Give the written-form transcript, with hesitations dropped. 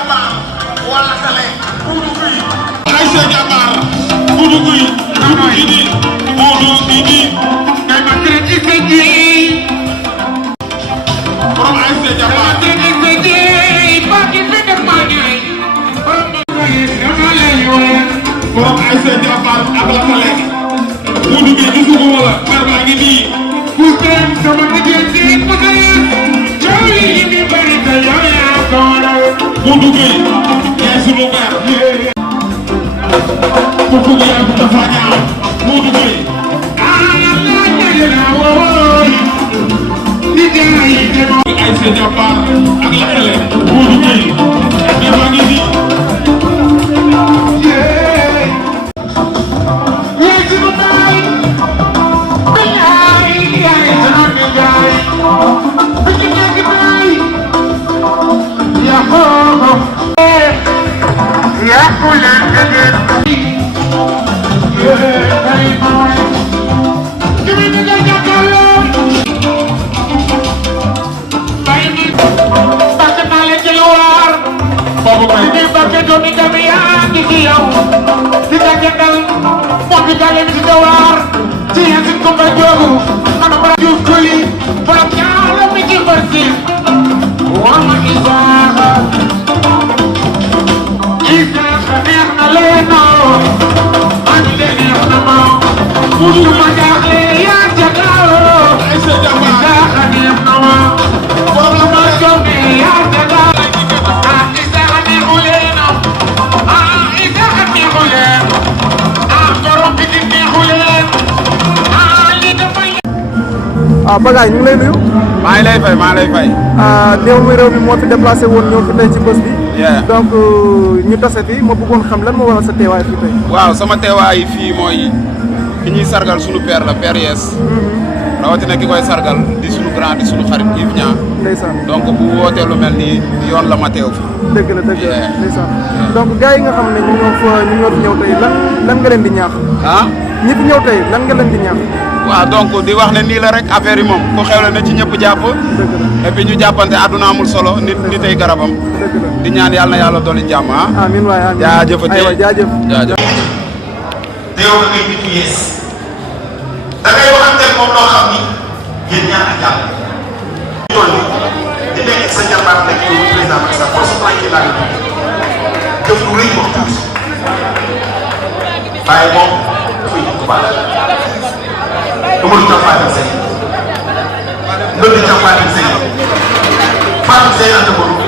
Jambar wala Tale Modou Gueye Aïssa Jambar Modou Gueye Modou Gueye Modou Gueye kay ma tere ci seji borom Aïssa Jambar borom Aïssa Jambar ak la Tale Modou Gueye gisuma wala mer baa ngi nii pour dem sama diggante ko Modou Gueye yaay sunu maire foofu nga yàgg dafa ñaaw Modou Gueye Aïssa Jambar ak la Tale Modou Gueye dafa ngi nii Bagaay ñu ngi lay nuyu. maa ngi lay fay. Démb réew mi moo fi déplacé woon ñëw fi tey ci bés bi. donc ñu tase fi ma bëggoon xam lan moo waral sa teewaay fii tey. waaw sama teewaay fii mooy ki ñuy sargal sunu père la père Yes. rawatina ki koy sargal di sunu grand di sunu xarit Yves Niang. ndeysaan donc bu wootee lu mel ni yoon la ma teew fi. dëgg la ndeysaan. donc gars yi nga xam ne ñu ñoo fi ñëw tey lan nga leen di ñaax. ñi fi ñëw tey lan nga leen di ñaax. waaw donc di wax ne nii la rek affaire yi moom ku xewle na ci ñëpp jàpp. et puis ñu jàppante àdduna amul solo nit ay garabam. di ñaan yàlla na yàlla dolli jàmm amiin waay amiin jaajëf. teew na ngay nit ku yees da ngay waxanteeg moom loo xam ni yéen ñaan ak yàlla. tool di nekk sa jarbaat nekk yow président Macky Sall force tranquille laa ngi jëf lu rëy wax tuuti waaye moom dafay dugg baax Amadou Dia Fatim Seye Ndodi Dia Fatim Seye Fatim Seye Anta Bodo